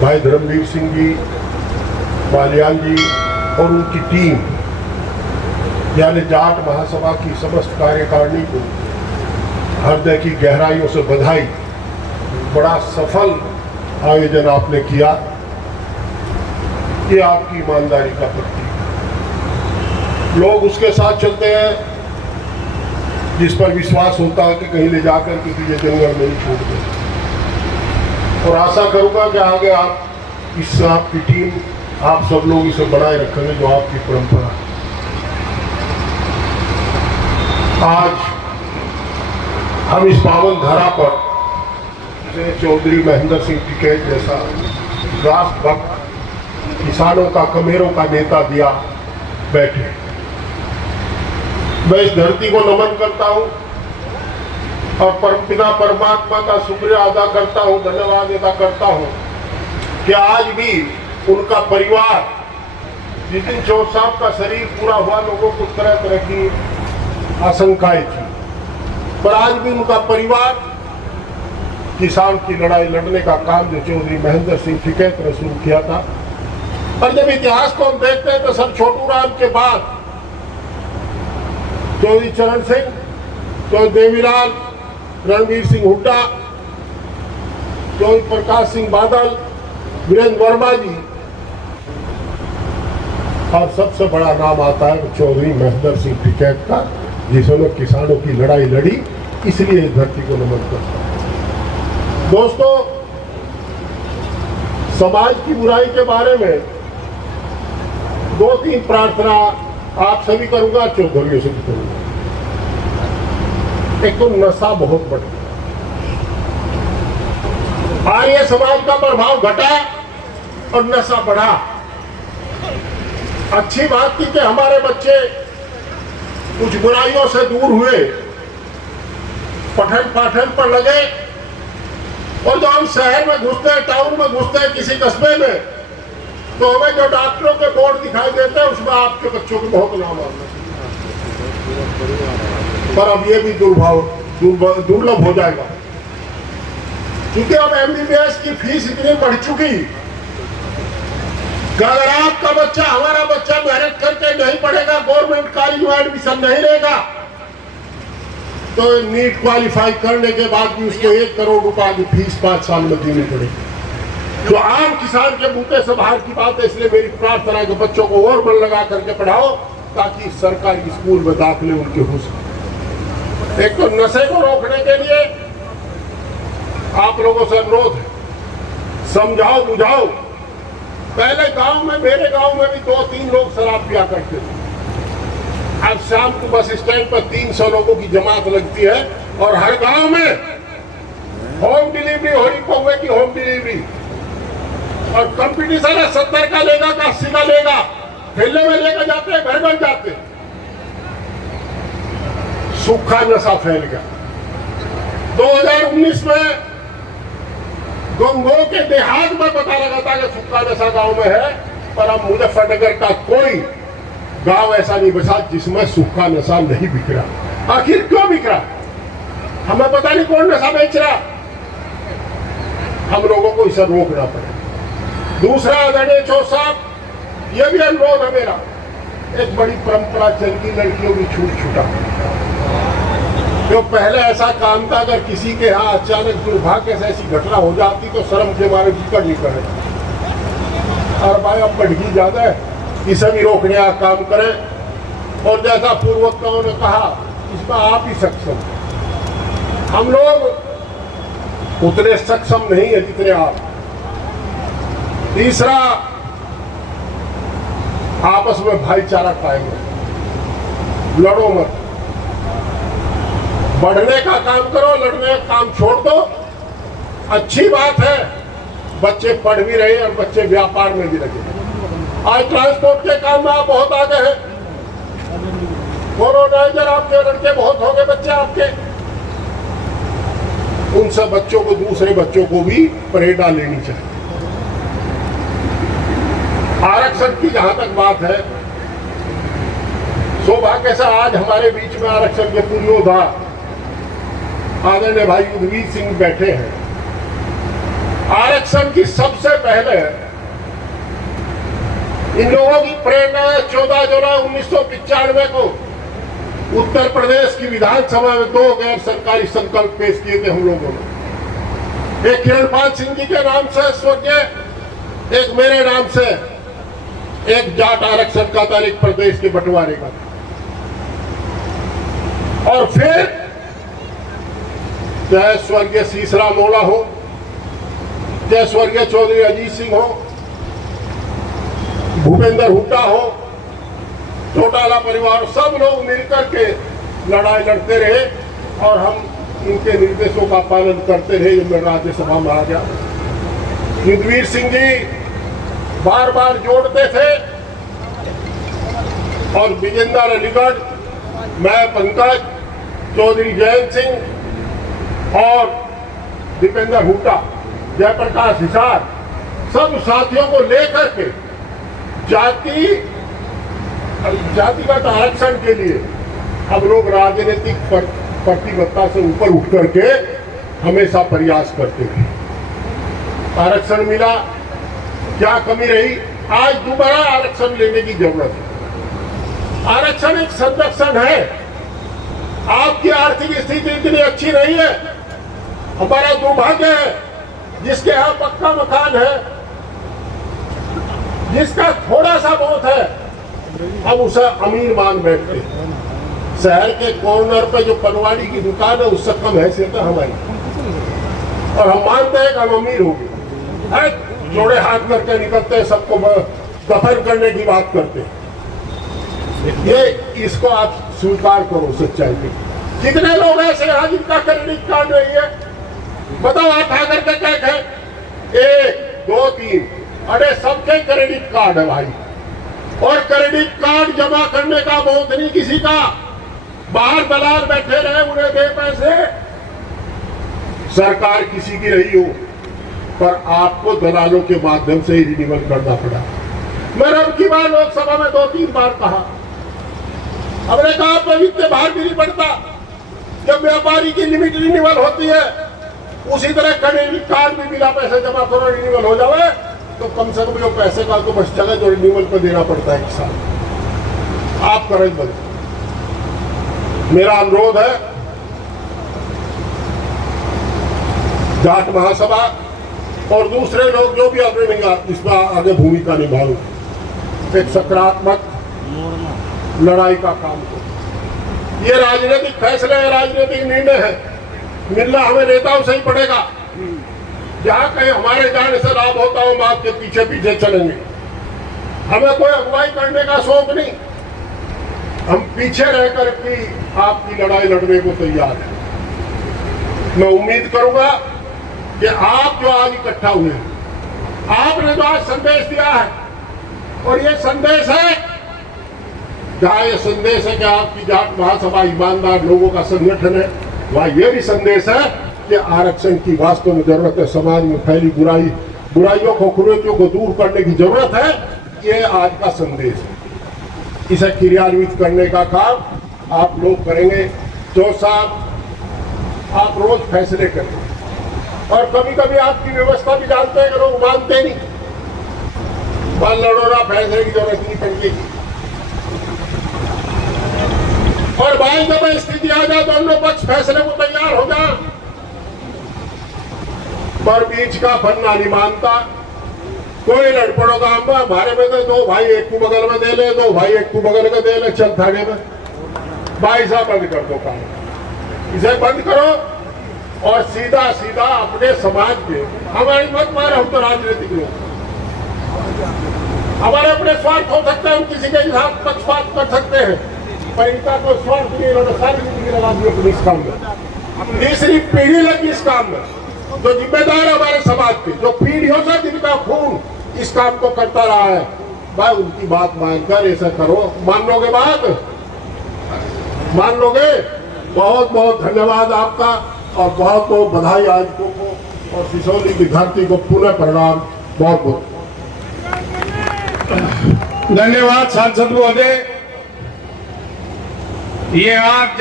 भाई धर्मवीर सिंह जी, बालियान जी और उनकी टीम यानी जाट महासभा की समस्त कार्यकारिणी को हृदय की गहराइयों से बधाई। बड़ा सफल आयोजन आपने किया, ये आपकी ईमानदारी का प्रतीक है। लोग उसके साथ चलते हैं जिस पर विश्वास होता है कि कहीं ले जाकर के तुझे जंगल में ही छोड़ दे। और आशा करूंगा कि आगे आप इस आपकी टीम, आप सब लोग इसे बनाए रखेंगे जो आपकी परंपरा है। आज हम इस पावन धरा पर चौधरी महेंद्र सिंह टिकैत जैसा राष्ट्रभक्त, किसानों का, कमेरों का नेता दिया बैठे। मैं इस धरती को नमन करता हूं और परमपिता परमात्मा का शुक्रिया अदा करता हूं, धन्यवाद अदा करता हूं कि आज भी उनका परिवार, जिस दिन चौर साहब का शरीर पूरा हुआ, लोगों को तरह तरह की आशंकाएं थी, पर आज भी उनका परिवार किसान की लड़ाई लड़ने का काम जो चौधरी महेंद्र सिंह टिकैत ने शुरू किया था। और जब इतिहास को हम देखते हैं तो सर छोटू राम के बाद चौधरी चरण सिंह, चौधरी देवीलाल, रणवीर सिंह हुड्डा, चौधरी प्रकाश सिंह बादल, वीरेंद्र वर्मा जी, और सबसे बड़ा नाम आता है चौधरी महेंद्र सिंह टिकैत का, जिन्होंने किसानों की लड़ाई लड़ी। इसलिए इस धरती को नमन करता है। दोस्तों, समाज की बुराई के बारे में 2-3 प्रार्थना आप सभी करूंगा, चौधरीयों से भी करूंगा। एक तो नशा बहुत बढ़ गया, आर्य समाज का प्रभाव घटा और नशा बढ़ा। अच्छी बात थी कि हमारे बच्चे कुछ बुराइयों से दूर हुए, पठन पाठन पर लगे, और जब हम शहर में घुसते हैं, टाउन में घुसते हैं, किसी कस्बे में, तो हमें जो डॉक्टरों के बोर्ड दिखाई देते हैं उसमें आपके बच्चों के बहुत नाम आते हैं। पर अब ये भी दुर्लभ हो जाएगा, क्योंकि अब MBBS की फीस इतनी बढ़ चुकी कि अगर आपका बच्चा, हमारा बच्चा मेहनत करके नहीं पढ़ेगा, गवर्नमेंट कॉलेज में एडमिशन नहीं लेगा, तो नीट क्वालिफाई करने के बाद भी उसको 1 करोड़ रुपए की फीस 5 साल में देनी पड़ेगी। तो आम किसान के बूते से बाहर की बात है। इसलिए मेरी प्रार्थना है कि बच्चों को और मन लगा करके पढ़ाओ, ताकि सरकारी स्कूल में दाखिले उनके हो सके। एक तो नशे को रोकने के लिए आप लोगों से अनुरोध है, समझाओ बुझाओ। पहले गांव में, मेरे गांव में भी 2-3 लोग शराब पिया करते थे। आज शाम को बस स्टैंड पर 300 लोगों की जमात लगती है, और हर गांव में होम डिलीवरी हो रही, पौवे की होम डिलीवरी, और कंपटीशन है 70 का लेगा का 80 का लेगा, ठेले में लेकर जाते हैं, घर घर जाते हैं। सूखा नशा फैल गया। 2019 में गंगो के देहात में पता लगा था कि सूखा नशा गांव में है, पर अब मुजफ्फरनगर का कोई गांव ऐसा नहीं बचा जिसमें सूखा नशा नहीं बिक रहा। आखिर क्यों बिक रहा? हमें पता नहीं कौन नशा बेच रहा। हम लोगों को इसे रोकना पड़ेगा। दूसरा, आदरणीय चौधरी साहब, यह भी अनुरोध है मेरा, एक बड़ी परंपरा चलती लड़कियों की छूट छूटा। जो पहले ऐसा काम था, अगर किसी के यहाँ अचानक दुर्भाग्य से ऐसी घटना हो जाती तो शर्म के मारे जिक्र नहीं करे। और भाई अब बढ़ी ज्यादा है, इसे भी रोकने का काम करें। और जैसा पूर्वोत्तरों ने कहा, इसमें आप ही सक्षम। हम लोग उतने सक्षम नहीं है जितने आप। तीसरा, आपस में भाईचारा कायम है, लड़ो मत, बढ़ने का काम करो, लड़ने का काम छोड़ दो। अच्छी बात है, बच्चे पढ़ भी रहे और बच्चे व्यापार में भी लगे। आज ट्रांसपोर्ट के काम में आप बहुत आगे हैं। ऑर्गेनाइजर आपके लड़के बहुत हो गए, बच्चे आपके, उन सब बच्चों को, दूसरे बच्चों को भी प्रेरणा लेनी चाहिए। आरक्षण की जहां तक बात है, सौभाग्य से आज हमारे बीच में आरक्षण के पुरोधा आदरणीय भाई युद्धवीर सिंह बैठे हैं। आरक्षण की सबसे पहले इन लोगों की प्रेरणा 14 जुलाई 1995 को उत्तर प्रदेश की विधानसभा में 2 गैर सरकारी संकल्प पेश किए थे हम लोगों ने। एक किरणपाल सिंह जी के नाम से स्वर्गीय, एक मेरे नाम से, एक जाट आरक्षण का था, एक प्रदेश के बंटवारे का। और फिर चाहे स्वर्गीय शीशराम मोला हो, चाहे स्वर्गीय चौधरी अजीत सिंह हो, भूपेंद्र हुड्डा हो, चौटाला परिवार, सब लोग मिलकर के लड़ाई लड़ते रहे और हम इनके निर्देशों का पालन करते रहे। जब मैं राज्यसभा में आ गया, युद्धवीर सिंह जी बार बार जोड़ते थे और विजेंद्र अलीगढ़, मैं पंकज, चौधरी जयंत सिंह और दीपेंद्र हुड्डा, जयप्रकाश हिसार, सब साथियों को लेकर के जातिगत आरक्षण के लिए हम लोग राजनीतिक प्रतिबद्धता से ऊपर उठ करके हमेशा प्रयास करते थे। आरक्षण मिला, क्या कमी रही? आज दोबारा आरक्षण लेने की जरूरत है। आरक्षण एक संरक्षण है। आपकी आर्थिक स्थिति इतनी अच्छी नहीं है, हमारा दुर्भाग्य है। जिसके यहाँ पक्का मकान है, जिसका थोड़ा सा बहुत है, हम उसे अमीर मान बैठते हैं। शहर के कॉर्नर पे जो पनवाड़ी की दुकान है, उससे कम हैसियत है हमारी, और हम मानते हैं कि हम अमीर हो गए। जोड़े हाथ करके निकलते हैं, सबको दफन करने की बात करते हैं। ये इसको आप स्वीकार करो सच्चाई की। कितने लोग ऐसे हैं जिनका क्रेडिट कार्ड नहीं है? बताओ, आप आकर के क्या कहें? 1 2 3, अरे सबके क्रेडिट कार्ड है भाई। और क्रेडिट कार्ड जमा करने का बहुत नहीं किसी का। बाहर दलाल बैठे रहे, उन्हें दे पैसे। सरकार किसी की रही हो, पर आपको दलालों के माध्यम से ही रिन्यूअल करना पड़ा। मैंने अब की बार लोकसभा में 2-3 बार कहा, हमने कहा पवित्र बाहर भी नहीं पड़ता। जब व्यापारी की लिमिट रिन्यूअल होती है, उसी तरह क्रेडिट कार्ड भी बिना पैसे जमा करो, रिन्यूअल हो जाए, तो कम से कम जो पैसे का तो बच जाएगा जो रिन्यूअल पर देना पड़ता है किसान। आप करें बंद। मेरा अनुरोध है, जाट महासभा और दूसरे लोग जो भी अग्रणी इसमें आगे भूमिका निभाओ, एक सकारात्मक लड़ाई का काम करो। ये राजनीतिक फैसले है, राजनीतिक निर्णय है, मिलना हमें नेताओं से ही पड़ेगा। जहां कहीं हमारे जाने से लाभ होता हो, हम आपके पीछे पीछे चलेंगे। हमें कोई अगुवाई करने का शौक नहीं, हम पीछे रहकर भी आपकी लड़ाई लड़ने को तैयार हैं। मैं उम्मीद करूंगा कि आप जो आज इकट्ठा हुए हैं, आपने जो आज संदेश दिया है, और ये संदेश है, जहां ये संदेश है कि आपकी जाट महासभा ईमानदार लोगों का संगठन है, वहां ये भी संदेश है कि आरक्षण की वास्तव में जरूरत है। समाज में फैली बुराइयों को, कुरीतियों को दूर करने की जरूरत है। ये आज का संदेश है। इसे क्रियान्वित करने का काम आप लोग करेंगे। जो साहब आप रोज फैसले करें, और कभी कभी आपकी व्यवस्था भी जानते हैं कि लोग मानते नहीं, बल लड़ोरा फैसले की जरूरत नहीं पड़ती। और भाई जब स्थिति आ जाए, दोनों पक्ष फैसले को तैयार हो जाए, पर बीच का फन्ना नहीं मानता। कोई लड़पड़ों का हमारे में तो 2 भाई एक को बगल में दे ले, 2 भाई एक को बगल में दे ले, चल थाने में। भाई साहब बंद कर दो काम, इसे बंद करो और सीधा सीधा अपने समाज के, हमारी मत मारे, हम तो राजनीतिक लोग, हमारे अपने स्वार्थ हो सकते हैं, हम किसी के साथ पक्षपात कर सकते हैं, पर इनका कोई स्वार्थ नहीं। इन्होंने सारी जिंदगी लगा दी अपनी इस काम में, तीसरी पीढ़ी लगी इस काम में। जो जिम्मेदार है हमारे समाज के, जो पीढ़ियों से जिनका खून इस काम को करता रहा है, भाई उनकी बात मानकर ऐसा करो। मान लोगे बात? मान लोगे? बहुत बहुत धन्यवाद आपका, और बहुत बहुत बधाई आज को, और सिसोली की धरती को पुनः प्रणाम। बहुत बहुत धन्यवाद सांसद महोदय। ये आप